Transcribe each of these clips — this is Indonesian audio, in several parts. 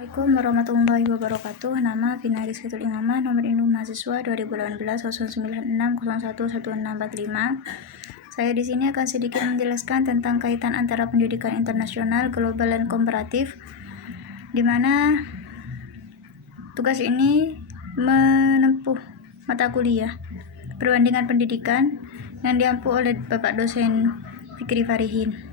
Assalamualaikum warahmatullahi wabarakatuh. Nama Vina Rizkyatul Imamah, nomor induk mahasiswa 2018 096 Saya di sini akan sedikit menjelaskan tentang kaitan antara pendidikan internasional, global, dan komparatif, di mana tugas ini menempuh mata kuliah perbandingan pendidikan yang diampu oleh Bapak dosen Fikri Farihin.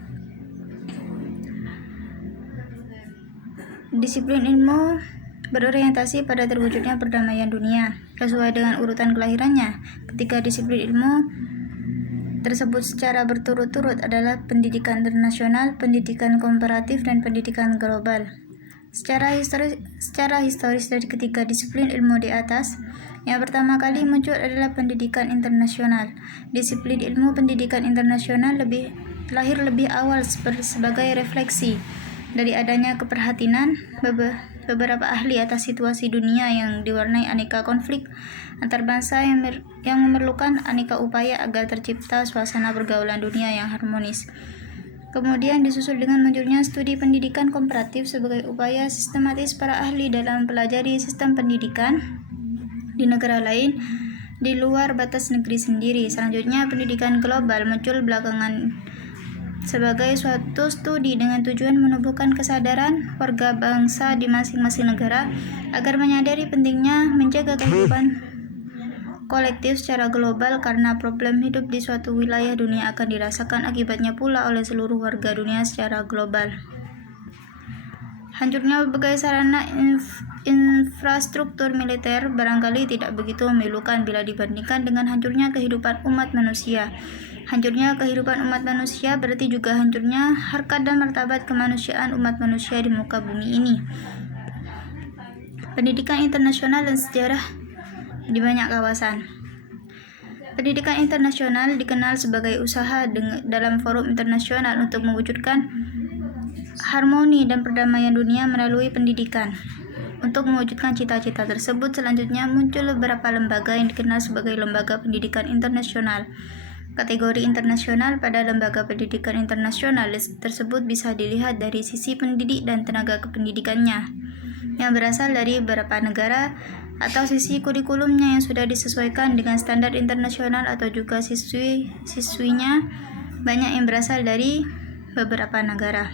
Disiplin ilmu berorientasi pada terwujudnya perdamaian dunia sesuai dengan urutan kelahirannya. Ketiga disiplin ilmu tersebut secara berturut-turut adalah pendidikan internasional, pendidikan komparatif, dan pendidikan global. Secara historis dari ketiga disiplin ilmu di atas, yang pertama kali muncul adalah pendidikan internasional. Disiplin ilmu pendidikan internasional lahir lebih awal sebagai refleksi dari adanya keprihatinan beberapa ahli atas situasi dunia yang diwarnai aneka konflik antar bangsa yang memerlukan aneka upaya agar tercipta suasana pergaulan dunia yang harmonis. Kemudian disusul dengan munculnya studi pendidikan komparatif sebagai upaya sistematis para ahli dalam mempelajari sistem pendidikan di negara lain di luar batas negeri sendiri. Selanjutnya, pendidikan global muncul belakangan sebagai suatu studi dengan tujuan menumbuhkan kesadaran warga bangsa di masing-masing negara agar menyadari pentingnya menjaga kehidupan kolektif secara global, karena problem hidup di suatu wilayah dunia akan dirasakan akibatnya pula oleh seluruh warga dunia secara global. Hancurnya berbagai sarana infrastruktur militer barangkali tidak begitu memilukan bila dibandingkan dengan hancurnya kehidupan umat manusia. Hancurnya kehidupan umat manusia berarti juga hancurnya harkat dan martabat kemanusiaan umat manusia di muka bumi ini. Pendidikan internasional dan sejarah di banyak kawasan. Pendidikan internasional dikenal sebagai usaha dalam forum internasional untuk mewujudkan harmoni dan perdamaian dunia melalui pendidikan. Untuk mewujudkan cita-cita tersebut, selanjutnya muncul beberapa lembaga yang dikenal sebagai lembaga pendidikan internasional. Kategori internasional pada lembaga pendidikan internasional tersebut bisa dilihat dari sisi pendidik dan tenaga kependidikannya yang berasal dari beberapa negara, atau sisi kurikulumnya yang sudah disesuaikan dengan standar internasional, atau juga siswinya banyak yang berasal dari beberapa negara.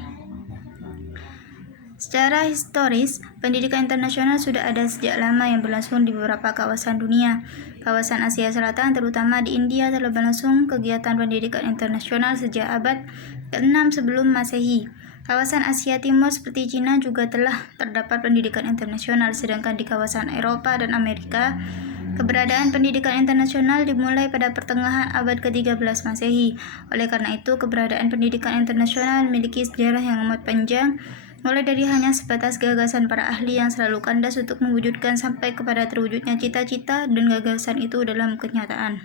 Secara historis, pendidikan internasional sudah ada sejak lama yang berlangsung di beberapa kawasan dunia. Kawasan Asia Selatan, terutama di India, telah berlangsung kegiatan pendidikan internasional sejak abad ke-6 sebelum Masehi. Kawasan Asia Timur seperti Cina juga telah terdapat pendidikan internasional, sedangkan di kawasan Eropa dan Amerika, keberadaan pendidikan internasional dimulai pada pertengahan abad ke-13 Masehi. Oleh karena itu, keberadaan pendidikan internasional memiliki sejarah yang amat panjang, mulai dari hanya sebatas gagasan para ahli yang selalu kandas untuk mewujudkan sampai kepada terwujudnya cita-cita dan gagasan itu dalam kenyataan.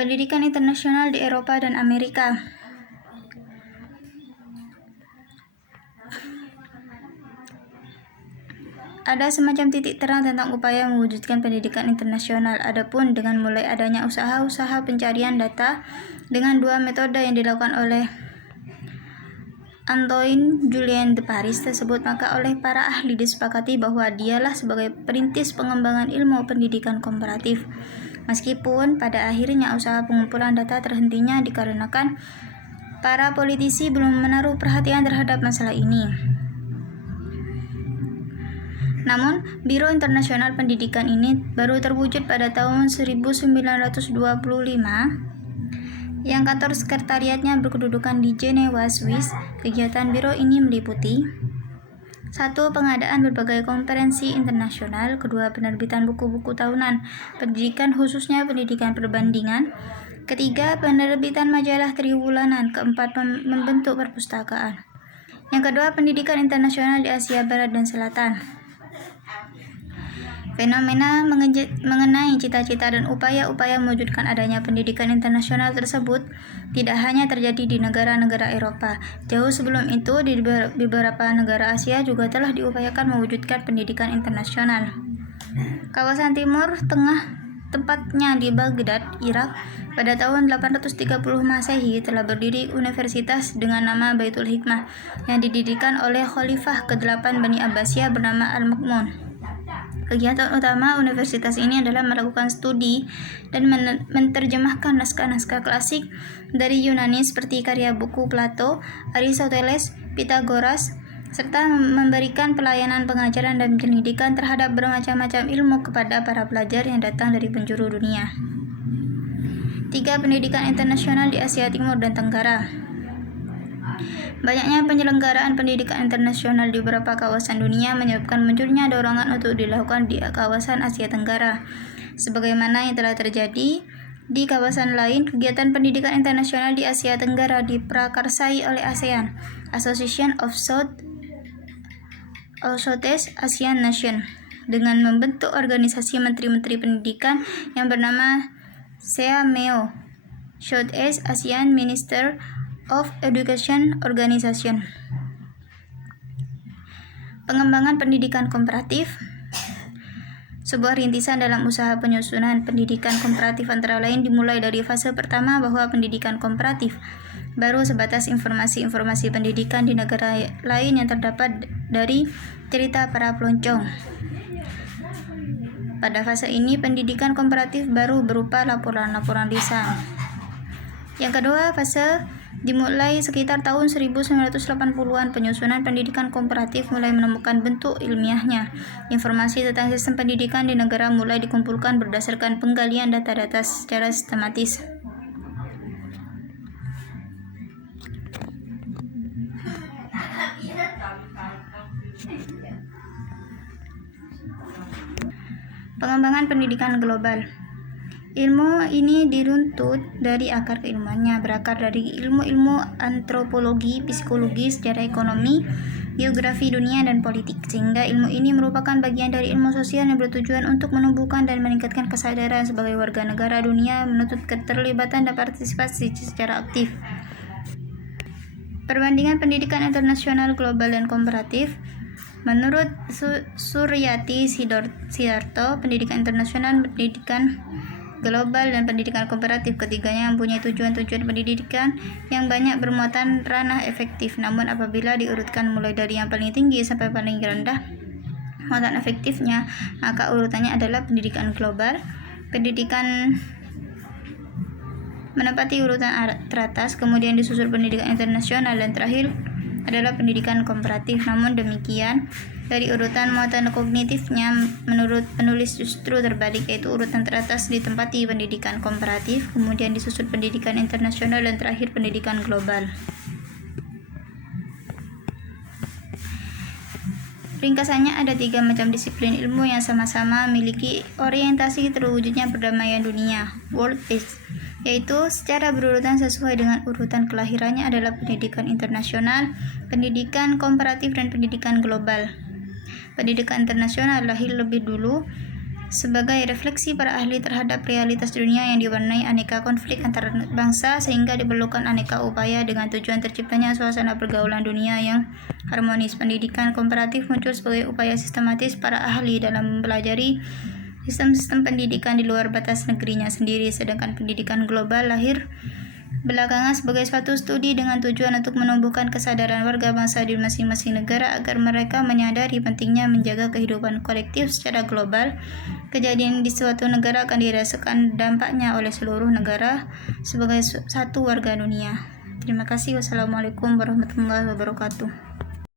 Pendidikan internasional di Eropa dan Amerika. Ada semacam titik terang tentang upaya mewujudkan pendidikan internasional. Adapun dengan mulai adanya usaha-usaha pencarian data dengan dua metode yang dilakukan oleh Antoine Julien de Paris tersebut, maka oleh para ahli disepakati bahwa dialah sebagai perintis pengembangan ilmu pendidikan komparatif. Meskipun pada akhirnya usaha pengumpulan data terhentinya dikarenakan para politisi belum menaruh perhatian terhadap masalah ini. Namun, Biro Internasional Pendidikan ini baru terwujud pada tahun 1925 yang kantor sekretariatnya berkedudukan di Jenewa, Swiss. Kegiatan biro ini meliputi: 1. Pengadaan berbagai konferensi internasional. 2. Penerbitan buku-buku tahunan pendidikan, khususnya pendidikan perbandingan. 3. Penerbitan majalah triwulanan. 4. Membentuk perpustakaan. Yang kedua, pendidikan internasional di Asia Barat dan Selatan. Fenomena mengenai cita-cita dan upaya-upaya mewujudkan adanya pendidikan internasional tersebut tidak hanya terjadi di negara-negara Eropa. Jauh sebelum itu, di beberapa negara Asia juga telah diupayakan mewujudkan pendidikan internasional. Kawasan Timur Tengah tepatnya di Baghdad, Irak, pada tahun 830 Masehi telah berdiri universitas dengan nama Baitul Hikmah yang didirikan oleh Khalifah ke-8 Bani Abbasiyah bernama Al-Ma'mun. Kegiatan utama universitas ini adalah melakukan studi dan menerjemahkan naskah-naskah klasik dari Yunani seperti karya buku Plato, Aristoteles, Pythagoras, serta memberikan pelayanan pengajaran dan pendidikan terhadap bermacam-macam ilmu kepada para pelajar yang datang dari penjuru dunia. 3. Pendidikan internasional di Asia Timur dan Tenggara. Banyaknya penyelenggaraan pendidikan internasional di beberapa kawasan dunia menyebabkan munculnya dorongan untuk dilakukan di kawasan Asia Tenggara. Sebagaimana yang telah terjadi di kawasan lain, kegiatan pendidikan internasional di Asia Tenggara diprakarsai oleh ASEAN, Association of Southeast Asian Nations, dengan membentuk organisasi menteri-menteri pendidikan yang bernama SEAMEO, Southeast Asian Minister of Education Organization. Pengembangan pendidikan komparatif. Sebuah rintisan dalam usaha penyusunan pendidikan komparatif antara lain dimulai dari fase pertama bahwa pendidikan komparatif baru sebatas informasi-informasi pendidikan di negara lain yang terdapat dari cerita para pelancong. Pada fase ini pendidikan komparatif baru berupa laporan-laporan lisan. Yang kedua, fase dimulai sekitar tahun 1980-an. Penyusunan pendidikan komparatif mulai menemukan bentuk ilmiahnya. Informasi tentang sistem pendidikan di negara mulai dikumpulkan berdasarkan penggalian data-data secara sistematis. Pengembangan pendidikan global. Ilmu ini diruntut dari akar keilmuannya, berakar dari ilmu-ilmu antropologi, psikologi, sejarah ekonomi, geografi dunia, dan politik, sehingga ilmu ini merupakan bagian dari ilmu sosial yang bertujuan untuk menumbuhkan dan meningkatkan kesadaran sebagai warga negara dunia, menuntut keterlibatan dan partisipasi secara aktif. Perbandingan pendidikan internasional global dan komparatif. Menurut Suryati Sidarto, pendidikan internasional, pendidikan global, dan pendidikan komparatif, ketiganya mempunyai tujuan-tujuan pendidikan yang banyak bermuatan ranah efektif. Namun apabila diurutkan mulai dari yang paling tinggi sampai paling rendah muatan efektifnya, maka urutannya adalah pendidikan global. Pendidikan menempati urutan teratas, kemudian disusul pendidikan internasional, dan terakhir adalah pendidikan komparatif. Namun demikian, dari urutan muatan kognitifnya menurut penulis justru terbalik, yaitu urutan teratas ditempati pendidikan komparatif, kemudian disusul pendidikan internasional, dan terakhir pendidikan global. Ringkasannya, ada 3 macam disiplin ilmu yang sama-sama memiliki orientasi terwujudnya perdamaian dunia, world peace, yaitu secara berurutan sesuai dengan urutan kelahirannya adalah pendidikan internasional, pendidikan komparatif, dan pendidikan global. Pendidikan internasional lahir lebih dulu sebagai refleksi para ahli terhadap realitas dunia yang diwarnai aneka konflik antar bangsa, sehingga diperlukan aneka upaya dengan tujuan terciptanya suasana pergaulan dunia yang harmonis. Pendidikan komparatif muncul sebagai upaya sistematis para ahli dalam mempelajari sistem-sistem pendidikan di luar batas negerinya sendiri, sedangkan pendidikan global lahir belakangan sebagai suatu studi dengan tujuan untuk menumbuhkan kesadaran warga bangsa di masing-masing negara agar mereka menyadari pentingnya menjaga kehidupan kolektif secara global. Kejadian di suatu negara akan dirasakan dampaknya oleh seluruh negara sebagai satu warga dunia. Terima kasih. Wassalamualaikum warahmatullahi wabarakatuh.